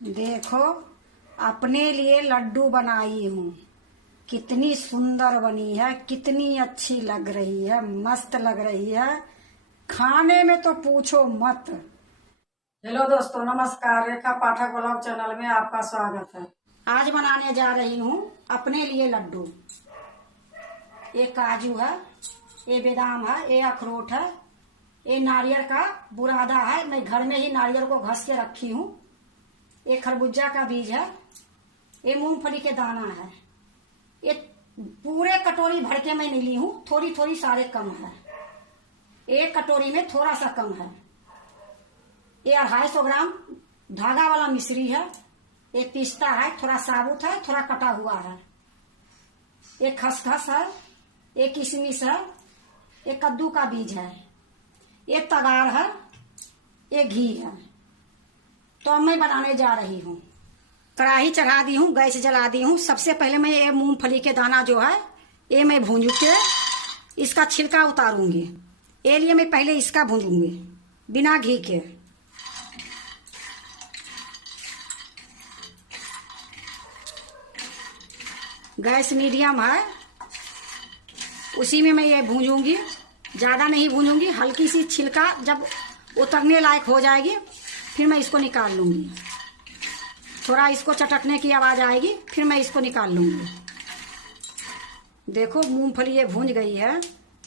देखो, अपने लिए लड्डू बनाई हूँ। कितनी सुंदर बनी है, कितनी अच्छी लग रही है, मस्त लग रही है। खाने में तो पूछो मत। हेलो दोस्तों, नमस्कार। रेखा पाठक ब्लॉग चैनल में आपका स्वागत है। आज बनाने जा रही हूँ अपने लिए लड्डू। ये काजू है, ये बादाम है, ये अखरोट है, ये नारियल का बुरादा है। मैं घर में ही नारियल को घस के रखी हूँ। ये खरबूजा का बीज है, ये मूंगफली के दाना है। ये पूरे कटोरी भर के मैं नहीं ली हूँ, थोड़ी थोड़ी सारे कम है। एक कटोरी में थोड़ा सा कम है। ये 250 ग्राम धागा वाला मिश्री है। ये पिस्ता है, थोड़ा साबुत है, थोड़ा कटा हुआ है। ये खसखस है, ये किशमिश है, ये कद्दू का बीज है, ये तगार है, ये घी है। तो अब मैं बनाने जा रही हूँ। कढ़ाई चढ़ा दी हूँ, गैस जला दी हूँ। सबसे पहले मैं ये मूंगफली के दाना जो है ये मैं भूंज के इसका छिलका उतारूंगी। ये लिए मैं पहले इसका भूंजूंगी बिना घी के। गैस मीडियम है, उसी में मैं ये भूंजूंगी। ज़्यादा नहीं भूंजूंगी, हल्की सी छिलका जब उतरने लायक हो जाएगी फिर मैं इसको निकाल लूंगी। थोड़ा इसको चटकने की आवाज़ आएगी फिर मैं इसको निकाल लूंगी। देखो, मूंगफली ये भूंज गई है,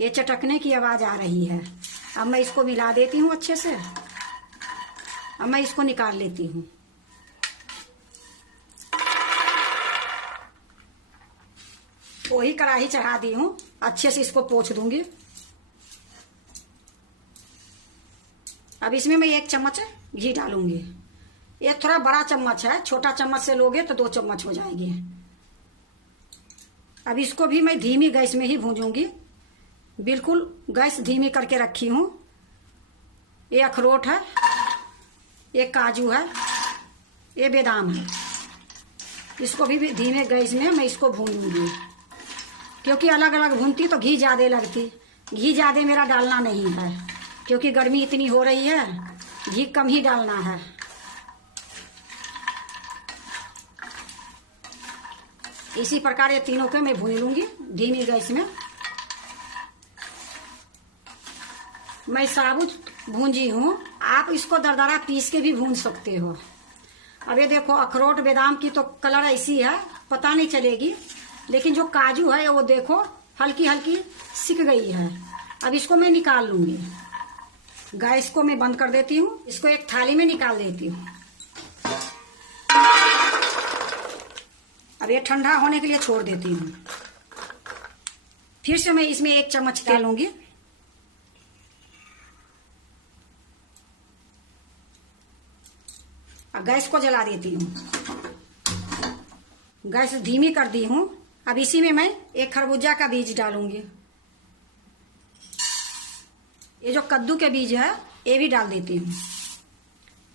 ये चटकने की आवाज़ आ रही है। अब मैं इसको मिला देती हूँ अच्छे से। अब मैं इसको निकाल लेती हूँ। वही कढ़ाई चढ़ा दी हूँ, अच्छे से इसको पोंछ दूंगी। अब इसमें मैं 1 चम्मच घी डालूंगी। ये थोड़ा बड़ा चम्मच है, छोटा चम्मच से लोगे तो 2 चम्मच हो जाएगी। अब इसको भी मैं धीमी गैस में ही भूंजूंगी। बिल्कुल गैस धीमी करके रखी हूँ। ये अखरोट है, ये काजू है, ये बादाम है। इसको भी धीमे गैस में मैं इसको भूनूंगी, क्योंकि अलग अलग भूनती तो घी ज़्यादा लगती। घी ज़्यादा मेरा डालना नहीं है, क्योंकि गर्मी इतनी हो रही है, घी कम ही डालना है। इसी प्रकार ये तीनों को मैं भून लूंगी धीमी गैस में। मैं साबुत भूंजी हूँ, आप इसको दरदरा पीस के भी भून सकते हो। अब ये देखो, अखरोट बादाम की तो कलर ऐसी है, पता नहीं चलेगी, लेकिन जो काजू है वो देखो हल्की हल्की सिक गई है। अब इसको मैं निकाल लूंगी। गैस को मैं बंद कर देती हूँ, इसको एक थाली में निकाल देती हूँ। अब ये ठंडा होने के लिए छोड़ देती हूँ। फिर से मैं इसमें 1 चम्मच डालूंगी। अब गैस को जला देती हूँ, गैस धीमी कर दी हूँ। अब इसी में मैं एक खरबूजा का बीज डालूंगी। ये जो कद्दू के बीज है ये भी डाल देती हूँ।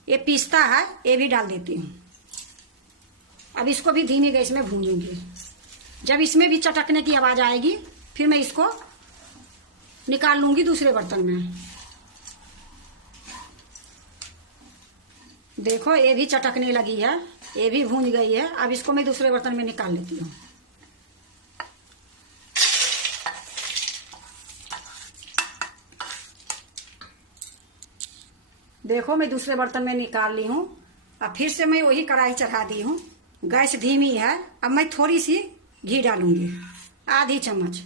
ये पिस्ता है, ये भी डाल देती हूँ। अब इसको भी धीमी गैस में भूनूंगी। जब इसमें भी चटकने की आवाज़ आएगी फिर मैं इसको निकाल लूंगी दूसरे बर्तन में। देखो, ये भी चटकने लगी है, ये भी भून गई है। अब इसको मैं दूसरे बर्तन में निकाल लेती हूँ। देखो, मैं दूसरे बर्तन में निकाल ली हूँ। अब फिर से मैं वही कढ़ाई चढ़ा दी हूँ, गैस धीमी है। अब मैं थोड़ी सी घी डालूंगी, आधी चम्मच।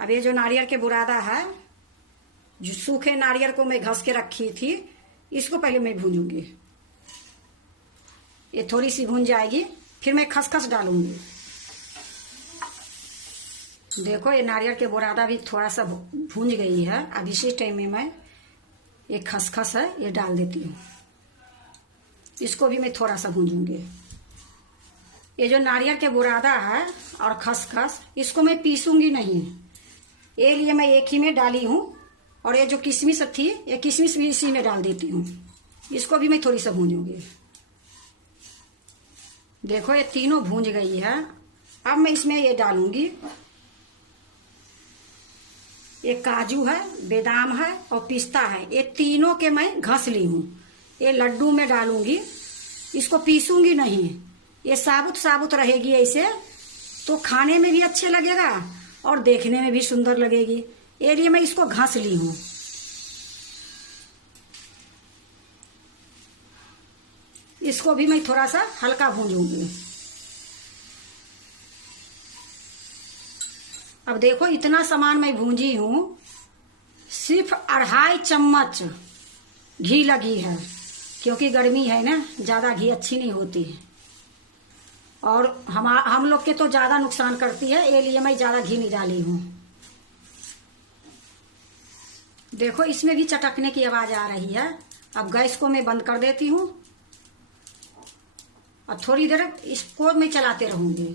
अब ये जो नारियल के बुरादा है, जो सूखे नारियल को मैं घस के रखी थी, इसको पहले मैं भूनूंगी। ये थोड़ी सी भून जाएगी फिर मैं खसखस डालूंगी। देखो, ये नारियल के बुरादा भी थोड़ा सा भून गई है। अब इसी टाइम में मैं ये खसखस है ये डाल देती हूँ। इसको भी मैं थोड़ा सा भूनूंगी। ये जो नारियल के बुरादा है और खसखस, इसको मैं पीसूंगी नहीं, ये लिए मैं एक ही में डाली हूँ। और ये जो किशमिश थी, ये किशमिश भी इसी में डाल देती हूँ। इसको भी मैं थोड़ी सा भूनूंगी। देखो, ये तीनों भूंज गई है। अब मैं इसमें ये डालूंगी, ये काजू है, बादाम है और पिस्ता है। ये तीनों के मैं घस ली हूँ। ये लड्डू में डालूंगी, इसको पीसूंगी नहीं, ये साबुत साबुत रहेगी ऐसे, तो खाने में भी अच्छे लगेगा और देखने में भी सुंदर लगेगी। ये लिए मैं इसको घास ली हूं। इसको भी मैं थोड़ा सा हल्का भूंजूंगी। अब देखो इतना सामान मैं भूंजी हूं, सिर्फ 2.5 चम्मच घी लगी है, क्योंकि गर्मी है ना, ज्यादा घी अच्छी नहीं होती है और हम लोग के तो ज्यादा नुकसान करती है, ये लिए मैं ज्यादा घी नहीं डाली हूं। देखो इसमें भी चटकने की आवाज आ रही है। अब गैस को मैं बंद कर देती हूँ और थोड़ी देर इसको मैं चलाते रहूंगी।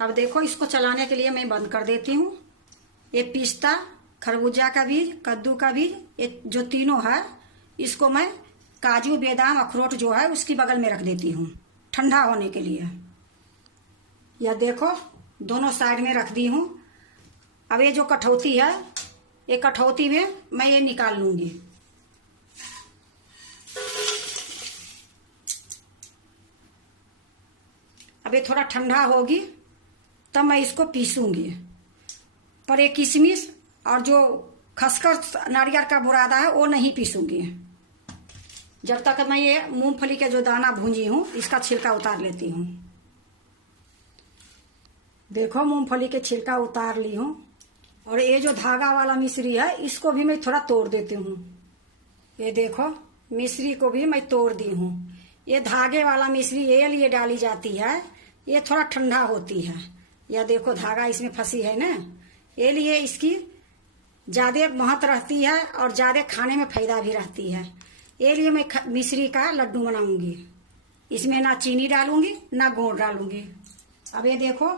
अब देखो इसको चलाने के लिए मैं बंद कर देती हूँ। ये पिस्ता, खरबूजा का बीज, कद्दू का बीज, ये जो तीनों है, इसको मैं काजू, बादाम, अखरोट जो है उसकी बगल में रख देती हूँ ठंडा होने के लिए। यह देखो दोनों साइड में रख दी हूँ। अब ये जो कठौती है, ये कठौती में मैं ये निकाल लूंगी। अब ये थोड़ा ठंडा होगी तब मैं इसको पीसूंगी। पर ये किशमिश और जो खसखस नारियल का बुरादा है वो नहीं पीसूंगी जब तक मैं ये मूंगफली के जो दाना भूंजी हूं इसका छिलका उतार लेती हूँ। देखो मूंगफली के छिलका उतार ली हूँ और ये जो धागा वाला मिश्री है इसको भी मैं थोड़ा तोड़ देती हूँ। ये देखो मिश्री को भी मैं तोड़ दी हूँ। ये धागे वाला मिश्री ये लिए डाली जाती है, ये थोड़ा ठंडा होती है। यह देखो धागा इसमें फंसी है ना, ये लिए इसकी ज्यादा महत्व रहती है और ज्यादा खाने में फायदा भी रहती है। ये लिए मैं मिश्री का लड्डू बनाऊंगी। इसमें ना चीनी डालूंगी ना गुड़ डालूंगी। अब ये देखो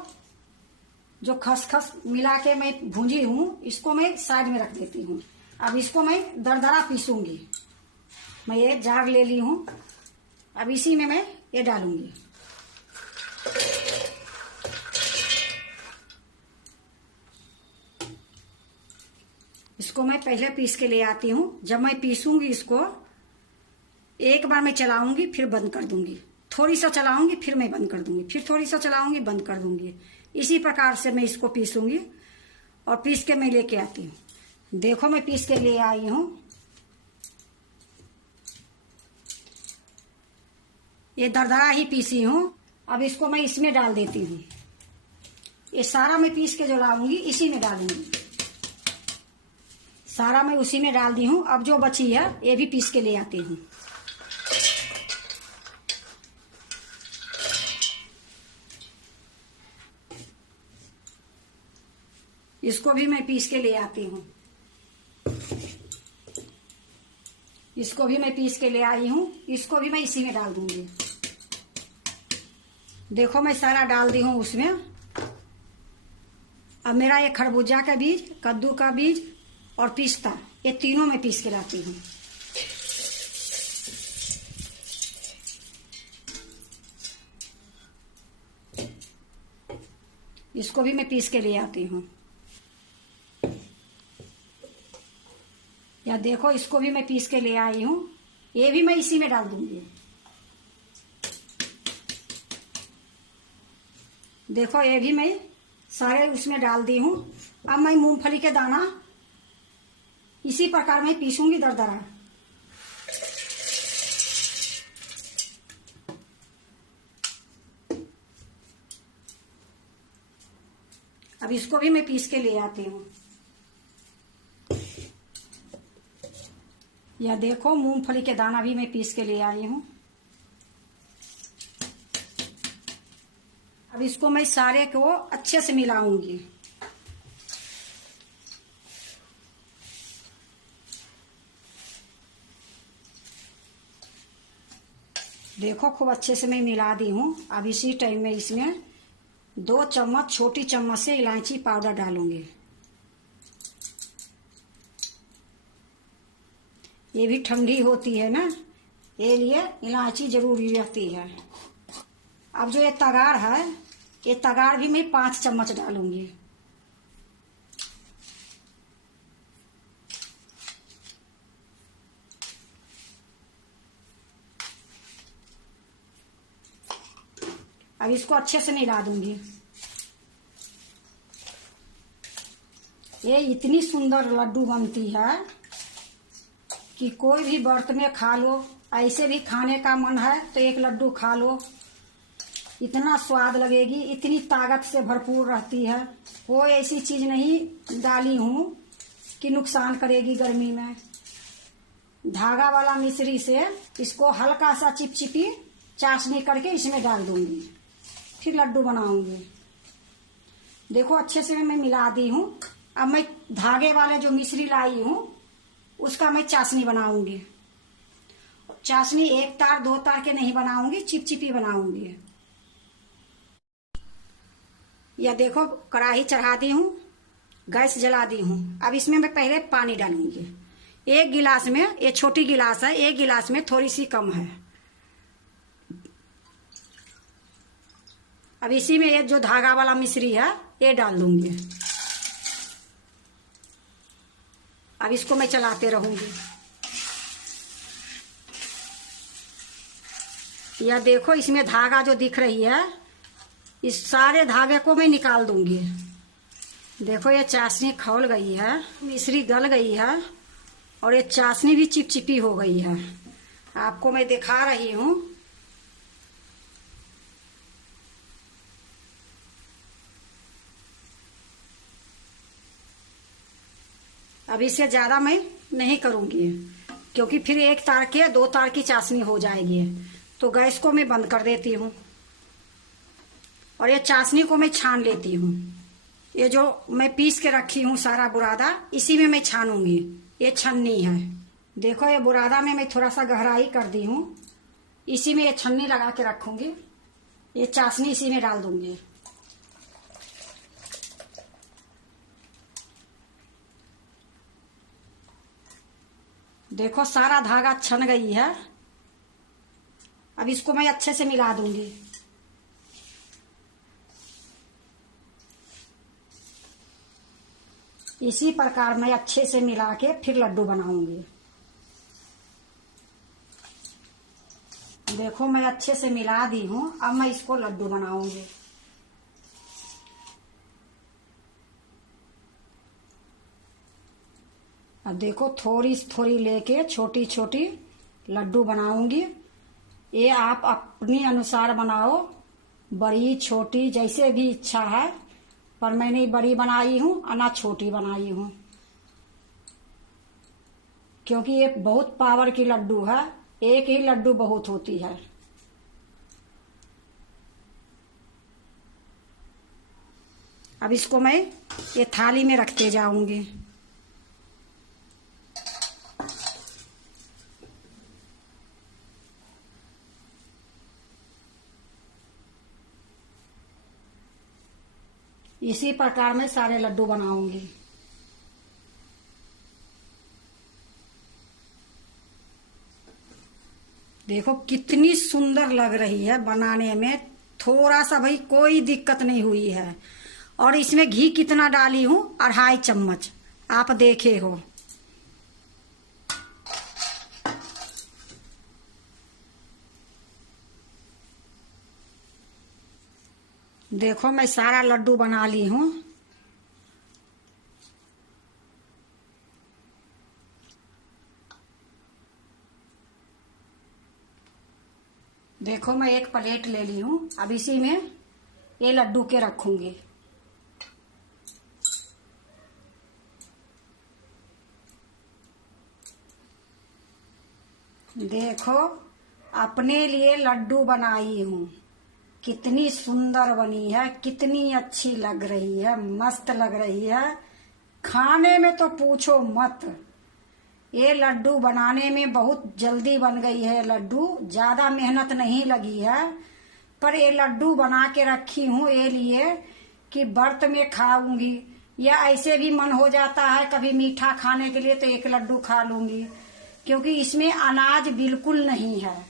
जो खसखस मिला के मैं भूंजी हूं इसको मैं साइड में रख देती हूँ। अब इसको मैं दरदरा पीसूंगी। मैं ये जार ले ली हूँ, अब इसी में मैं ये डालूंगी। इसको मैं पहले पीस के ले आती हूँ। जब मैं पीसूंगी इसको एक बार मैं चलाऊंगी फिर बंद कर दूंगी, थोड़ी सा चलाऊंगी फिर मैं बंद कर दूंगी, फिर थोड़ी सा चलाऊंगी बंद कर दूंगी। इसी प्रकार से मैं इसको पीसूंगी और पीस के मैं लेके आती हूँ। देखो मैं पीस के ले आई हूँ। ये दरदरा ही पीसी हूँ। अब इसको मैं इसमें डाल देती हूँ। ये सारा मैं पीस के जो लाऊंगी इसी में डालूंगी। सारा मैं उसी में डाल दी हूँ। अब जो बची है ये भी पीस के ले आती हूँ। इसको भी मैं पीस के ले आती हूँ। इसको भी मैं पीस के ले आई हूँ। इसको भी मैं इसी में डाल दूंगी। देखो मैं सारा डाल दी हूँ उसमें। अब मेरा ये खरबूजा का बीज, कद्दू का बीज और पिस्ता, ये तीनों मैं पीस के लाती हूँ। इसको भी मैं पीस के ले आती हूँ। या देखो इसको भी मैं पीस के ले आई हूँ। ये भी मैं इसी में डाल दूंगी। देखो ये भी मैं सारे उसमें डाल दी हूँ। अब मैं मूंगफली के दाना इसी प्रकार मैं पीसूंगी दरदरा। अब इसको भी मैं पीस के ले आती हूँ। या देखो मूंगफली के दाना भी मैं पीस के ले आई हूँ। अब इसको मैं सारे को अच्छे से मिलाऊंगी। देखो खूब अच्छे से मैं मिला दी हूँ। अब इसी टाइम में इसमें 2 चम्मच छोटी चम्मच से इलायची पाउडर डालूंगी। ये भी ठंडी होती है ना, ये लिए इलायची जरूरी रहती है। अब जो ये तगाड़ है, ये तगाड़ भी मैं 5 चम्मच डालूंगी। अब इसको अच्छे से मिला दूंगी। ये इतनी सुंदर लड्डू बनती है कि कोई भी व्रत में खा लो, ऐसे भी खाने का मन है तो एक लड्डू खा लो, इतना स्वाद लगेगी, इतनी ताकत से भरपूर रहती है। कोई ऐसी चीज नहीं डाली हूं कि नुकसान करेगी गर्मी में। धागा वाला मिश्री से इसको हल्का सा चिपचिपी चाशनी करके इसमें डाल दूंगी, फिर लड्डू बनाऊंगी। देखो अच्छे से मैं मिला दी हूं। अब मैं धागे वाले जो मिश्री लाई हूं उसका मैं चाशनी बनाऊंगी। चाशनी एक तार दो तार के नहीं बनाऊंगी, चिपचिपी बनाऊंगी। या देखो कढ़ाई चढ़ा दी हूं, गैस जला दी हूं। अब इसमें मैं पहले पानी डालूंगी। एक गिलास में, ये छोटी गिलास है, एक गिलास में थोड़ी सी कम है। अब इसी में ये जो धागा वाला मिश्री है ये डाल दूंगी। अब इसको मैं चलाते रहूंगी। यह देखो इसमें धागा जो दिख रही है, इस सारे धागे को मैं निकाल दूंगी। देखो ये चाशनी खौल गई है, मिश्री गल गई है और ये चाशनी भी चिपचिपी हो गई है। आपको मैं दिखा रही हूं। अब इससे ज्यादा मैं नहीं करूंगी क्योंकि फिर एक तार के दो तार की चाशनी हो जाएगी। तो गैस को मैं बंद कर देती हूँ और ये चाशनी को मैं छान लेती हूँ। ये जो मैं पीस के रखी हूँ सारा बुरादा, इसी में मैं छानूंगी। ये छन्नी है। देखो ये बुरादा में मैं थोड़ा सा गहराई कर दी हूँ, इसी में ये छन्नी लगा के रखूंगी। ये चाशनी इसी में डाल दूंगी। देखो सारा धागा छन गई है। अब इसको मैं अच्छे से मिला दूंगी। इसी प्रकार मैं अच्छे से मिला के फिर लड्डू बनाऊंगी। देखो मैं अच्छे से मिला दी हूं। अब मैं इसको लड्डू बनाऊंगी। अब देखो थोड़ी थोड़ी लेके छोटी छोटी लड्डू बनाऊंगी। ये आप अपनी अनुसार बनाओ, बड़ी छोटी जैसे भी इच्छा है, पर मैंने बड़ी बनाई हूं और ना छोटी बनाई हूं क्योंकि ये बहुत पावर की लड्डू है। एक ही लड्डू बहुत होती है। अब इसको मैं ये थाली में रखते जाऊंगी। इसी प्रकार मैं सारे लड्डू बनाऊंगी। देखो कितनी सुंदर लग रही है बनाने में। थोड़ा सा भाई कोई दिक्कत नहीं हुई है। और इसमें घी कितना डाली हूं, 2.5 चम्मच, आप देखे हो। देखो मैं सारा लड्डू बना ली हूं। देखो मैं एक प्लेट ले ली हूं। अब इसी में ये लड्डू के रखूंगी। देखो अपने लिए लड्डू बनाई हूं, कितनी सुंदर बनी है, कितनी अच्छी लग रही है, मस्त लग रही है। खाने में तो पूछो मत। ये लड्डू बनाने में बहुत जल्दी बन गई है। लड्डू ज्यादा मेहनत नहीं लगी है, पर ये लड्डू बना के रखी हूँ ये लिए कि व्रत में खाऊंगी, या ऐसे भी मन हो जाता है कभी मीठा खाने के लिए तो एक लड्डू खा लूंगी। क्योंकि इसमें अनाज बिल्कुल नहीं है।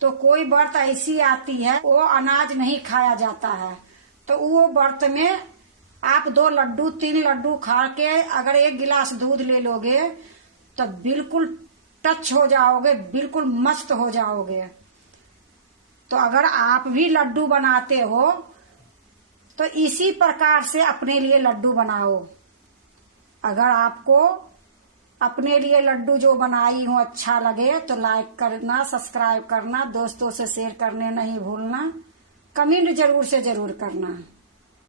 तो कोई व्रत ऐसी आती है वो अनाज नहीं खाया जाता है, तो वो व्रत में आप 2 लड्डू 3 लड्डू खा के अगर 1 गिलास दूध ले लोगे तो बिल्कुल टच हो जाओगे, बिल्कुल मस्त हो जाओगे। तो अगर आप भी लड्डू बनाते हो तो इसी प्रकार से अपने लिए लड्डू बनाओ। अगर आपको अपने लिए लड्डू जो बनाई हूँ अच्छा लगे तो लाइक करना, सब्सक्राइब करना, दोस्तों से शेयर करने नहीं भूलना, कमेंट जरूर से जरूर करना।